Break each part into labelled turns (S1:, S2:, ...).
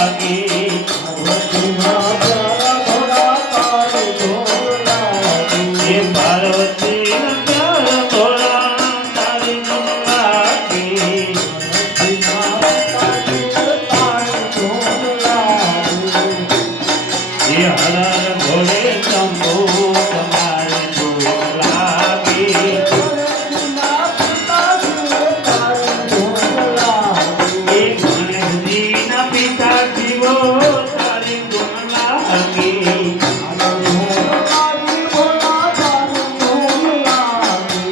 S1: লাগে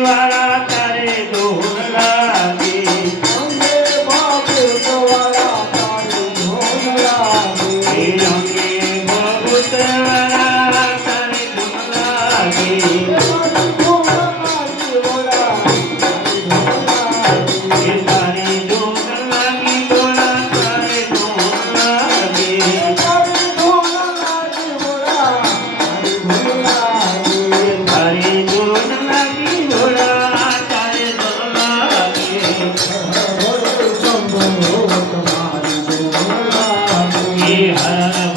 S1: you are. love.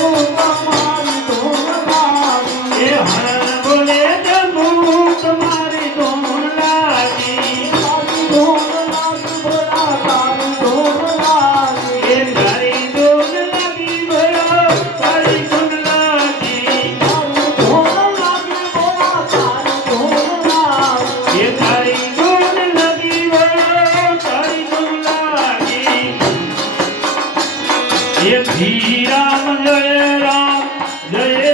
S1: Oh, Shri Ram જય રામ જય